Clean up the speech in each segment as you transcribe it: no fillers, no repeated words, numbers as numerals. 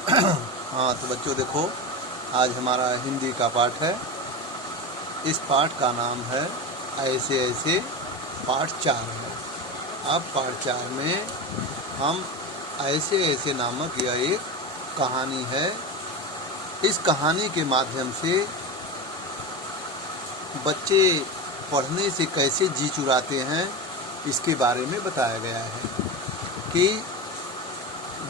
हाँ तो बच्चों देखो, आज हमारा हिंदी का पाठ है। इस पाठ का नाम है ऐसे ऐसे। पाठ 4 है। अब पाठ 4 में हम ऐसे ऐसे नामक यह एक कहानी है। इस कहानी के माध्यम से बच्चे पढ़ने से कैसे जी चुराते हैं, इसके बारे में बताया गया है कि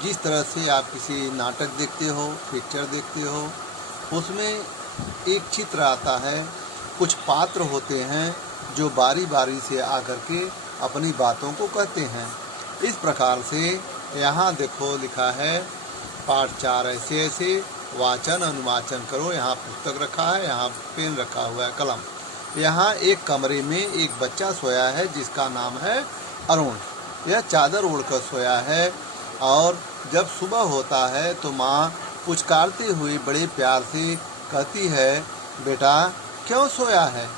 जिस तरह से आप किसी नाटक देखते हो, पिक्चर देखते हो, उसमें एक चित्र आता है, कुछ पात्र होते हैं जो बारी बारी से आकर के अपनी बातों को कहते हैं। इस प्रकार से यहाँ देखो लिखा है पाठ 4 ऐसे ऐसे। वाचन अनुवाचन करो। यहाँ पुस्तक रखा है, यहाँ पेन रखा हुआ है, कलम। यहाँ एक कमरे में एक बच्चा सोया है जिसका नाम है अरुण। यह चादर ओढ़कर सोया है और जब सुबह होता है तो माँ पुचकारते हुए बड़े प्यार से कहती है, बेटा क्यों सोया है?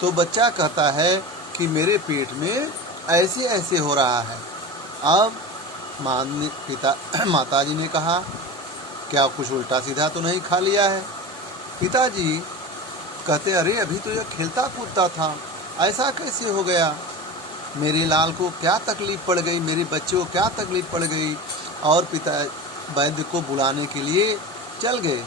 तो बच्चा कहता है कि मेरे पेट में ऐसे ऐसे हो रहा है। अब माताजी ने कहा, क्या कुछ उल्टा सीधा तो नहीं खा लिया है? पिताजी कहते, अरे अभी तो यह खेलता कूदता था, ऐसा कैसे हो गया? मेरे लाल को क्या तकलीफ़ पड़ गई, मेरे बच्चे को क्या तकलीफ़ पड़ गई? और पिता वैद्य को बुलाने के लिए चल गए।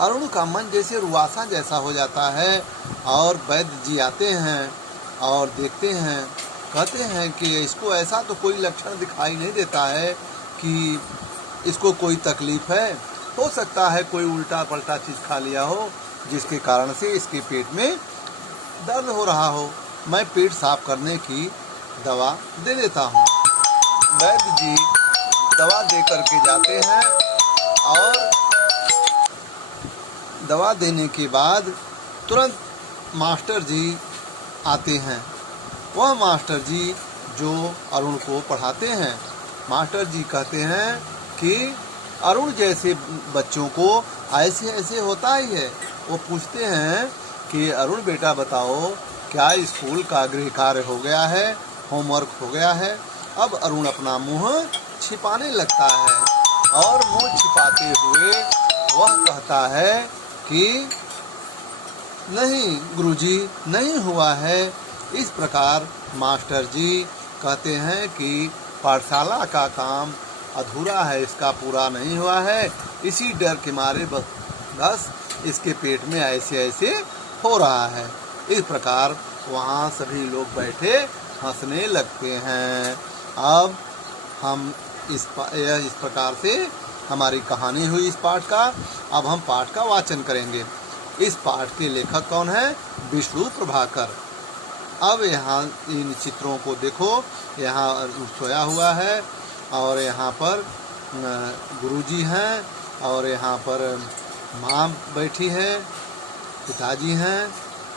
अरुण का मन जैसे रुआसा जैसा हो जाता है और वैद्य जी आते हैं और देखते हैं, कहते हैं कि इसको ऐसा तो कोई लक्षण दिखाई नहीं देता है कि इसको कोई तकलीफ़ है। हो सकता है कोई उल्टा पलटा चीज़ खा लिया हो जिसके कारण से इसके पेट में दर्द हो रहा हो। मैं पेट साफ करने की दवा दे देता हूँ। वैद्य जी दवा दे करके जाते हैं और दवा देने के बाद तुरंत मास्टर जी आते हैं। वह मास्टर जी जो अरुण को पढ़ाते हैं। मास्टर जी कहते हैं कि अरुण जैसे बच्चों को ऐसे ऐसे होता ही है। वो पूछते हैं कि अरुण बेटा बताओ, क्या स्कूल का गृह कार्य हो गया है, होमवर्क हो गया है? अब अरुण अपना मुंह छिपाने लगता है और मुंह छिपाते हुए वह कहता है कि नहीं गुरुजी, नहीं हुआ है। इस प्रकार मास्टर जी कहते हैं कि पाठशाला का काम अधूरा है, इसका पूरा नहीं हुआ है। इसी डर के मारे बस इसके पेट में ऐसे ऐसे हो रहा है। इस प्रकार वहाँ सभी लोग बैठे हंसने लगते हैं। अब हम इस प्रकार से हमारी कहानी हुई इस पाठ का। अब हम पाठ का वाचन करेंगे। इस पाठ के लेखक कौन है? विष्णु प्रभाकर। अब यहाँ इन चित्रों को देखो, यहाँ सोया हुआ है और यहाँ पर गुरुजी हैं और यहाँ पर माँ बैठी है, पिताजी हैं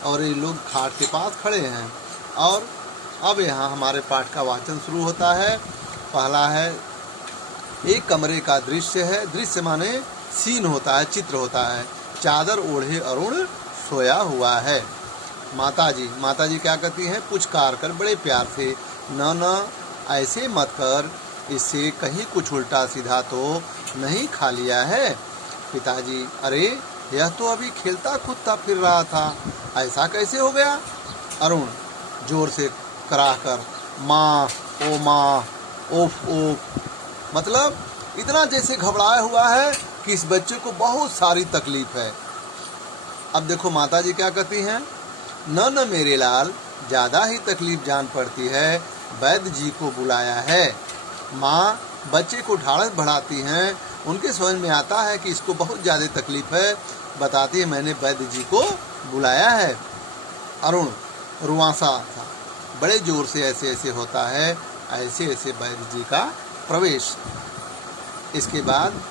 और ये लोग खाट के पास खड़े हैं। और अब यहाँ हमारे पाठ का वाचन शुरू होता है। पहला है, एक कमरे का दृश्य है। दृश्य माने सीन होता है, चित्र होता है। चादर ओढ़े अरुण सोया हुआ है। माताजी क्या कहती हैं? पुचकार कर बड़े प्यार से, न ऐसे मत कर, इससे कहीं कुछ उल्टा सीधा तो नहीं खा लिया है? पिताजी, अरे यह तो अभी खेलता कूदता फिर रहा था, ऐसा कैसे हो गया? अरुण जोर से कराह कर, माँ ओ माँ, ओफ ओफ। मतलब इतना जैसे घबराया हुआ है कि इस बच्चे को बहुत सारी तकलीफ है। अब देखो माताजी क्या कहती हैं? न मेरे लाल, ज़्यादा ही तकलीफ जान पड़ती है, वैद्य जी को बुलाया है। माँ बच्चे को ढाढ़स बढ़ाती हैं। उनके समझ में आता है कि इसको बहुत ज़्यादा तकलीफ है। बताती है, मैंने वैद्य जी को बुलाया है। अरुण रुआसा था, बड़े जोर से ऐसे ऐसे होता है, ऐसे ऐसे वैद्य जी का प्रवेश। इसके बाद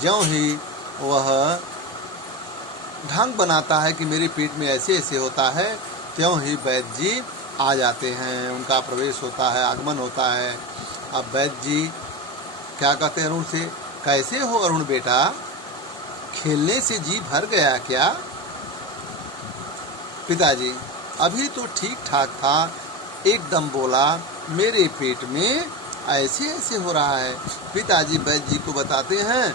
ज्यों ही वह ढंग बनाता है कि मेरे पेट में ऐसे ऐसे होता है, त्यों ही वैद्य जी आ जाते हैं। उनका प्रवेश होता है, आगमन होता है। अब वैद्य जी क्या कहते हैं अरुण से? कैसे हो अरुण बेटा, खेलने से जी भर गया क्या? पिताजी, अभी तो ठीक ठाक था, एकदम बोला मेरे पेट में ऐसे ऐसे हो रहा है। पिताजी वैद्य जी को बताते हैं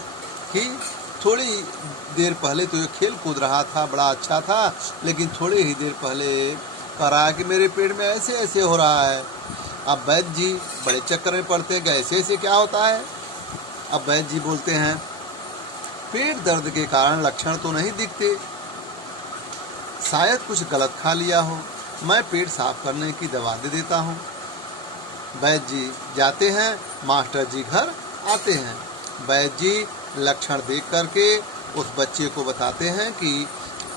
कि थोड़ी देर पहले तो ये खेल कूद रहा था, बड़ा अच्छा था, लेकिन थोड़ी ही देर पहले कह रहा है कि मेरे पेट में ऐसे ऐसे हो रहा है। अब वैद्य जी बड़े चक्कर में पड़ते हैं कि ऐसे ऐसे क्या होता है। अब वैद्य जी बोलते हैं, पेट दर्द के कारण लक्षण तो नहीं दिखते, शायद कुछ गलत खा लिया हो, मैं पेट साफ करने की दवा दे देता हूँ। वैद्य जी जाते हैं, मास्टर जी घर आते हैं। वैद्य जी लक्षण देख करके उस बच्चे को बताते हैं कि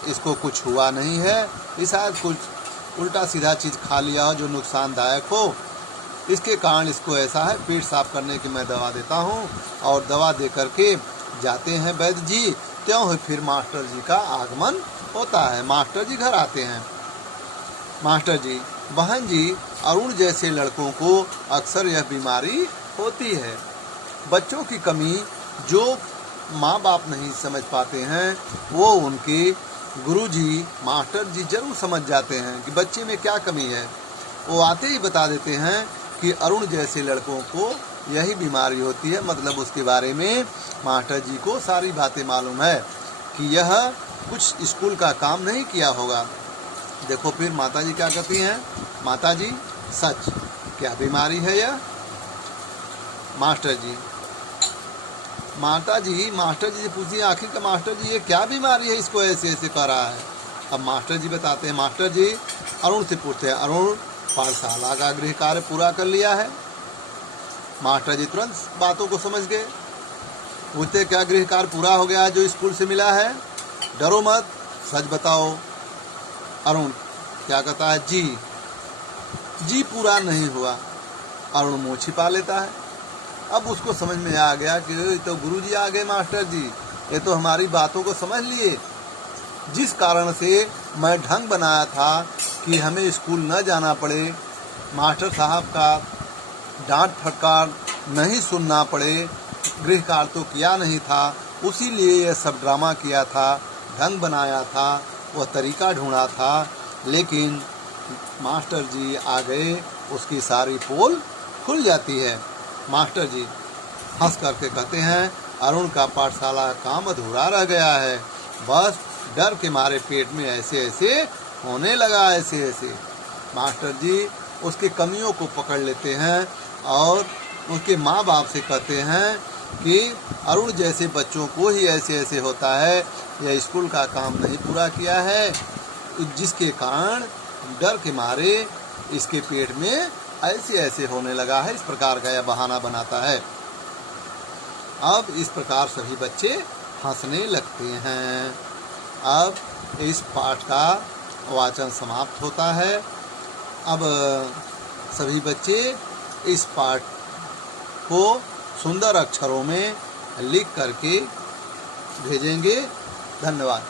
इसको कुछ हुआ नहीं है, ये शायद कुछ उल्टा सीधा चीज़ खा लिया हो जो नुकसानदायक हो, इसके कारण इसको ऐसा है, पेट साफ करने की मैं दवा देता हूँ। और दवा दे करके जाते हैं वैद्य जी। त्यों ही फिर मास्टर जी का आगमन होता है। मास्टर जी घर आते हैं। मास्टर जी, बहन जी, अरुण जैसे लड़कों को अक्सर यह बीमारी होती है। बच्चों की कमी जो माँ बाप नहीं समझ पाते हैं, वो उनके गुरुजी मास्टर जी जरूर समझ जाते हैं कि बच्चे में क्या कमी है। वो आते ही बता देते हैं कि अरुण जैसे लड़कों को यही बीमारी होती है। मतलब उसके बारे में मास्टर जी को सारी बातें मालूम है कि यह कुछ स्कूल का काम नहीं किया होगा। देखो फिर माता जी क्या कहती हैं, माता जी सच क्या बीमारी है यह? मास्टर जी, मास्टर जी से पूछिए आखिर का मास्टर जी ये क्या बीमारी है, इसको ऐसे ऐसे कर रहा है। अब मास्टर जी बताते हैं। मास्टर जी अरुण से पूछते हैं, अरुण पाठशाला का गृह कार्य पूरा कर लिया है? मास्टर जी तुरंत बातों को समझ गए। पूछते क्या गृह कार्य पूरा हो गया जो स्कूल से मिला है? डरो मत, सच बताओ। अरुण क्या कहता है, जी पूरा नहीं हुआ। अरुण मुँह छिपा लेता है। अब उसको समझ में आ गया कि ये तो गुरुजी आ गए, मास्टर जी ये तो हमारी बातों को समझ लिए। जिस कारण से मैं ढंग बनाया था कि हमें स्कूल न जाना पड़े, मास्टर साहब का डांट फटकार नहीं सुनना पड़े, गृह कार्य तो किया नहीं था, उसी लिए यह सब ड्रामा किया था, ढंग बनाया था, वह तरीका ढूंढा था। लेकिन मास्टर जी आ गए, उसकी सारी पोल खुल जाती है। मास्टर जी हंस करके कहते हैं, अरुण का पाठशाला काम अधूरा रह गया है, बस डर के मारे पेट में ऐसे ऐसे होने लगा, ऐसे ऐसे। मास्टर जी उसकी कमियों को पकड़ लेते हैं और उसके माँ बाप से कहते हैं कि अरुण जैसे बच्चों को ही ऐसे ऐसे होता है, यह स्कूल का काम नहीं पूरा किया है, जिसके कारण डर के मारे इसके पेट में ऐसे ऐसे होने लगा है। इस प्रकार का यह बहाना बनाता है। अब इस प्रकार सभी बच्चे हंसने लगते हैं। अब इस पाठ का वाचन समाप्त होता है। अब सभी बच्चे इस पाठ को सुंदर अक्षरों में लिख करके भेजेंगे। धन्यवाद।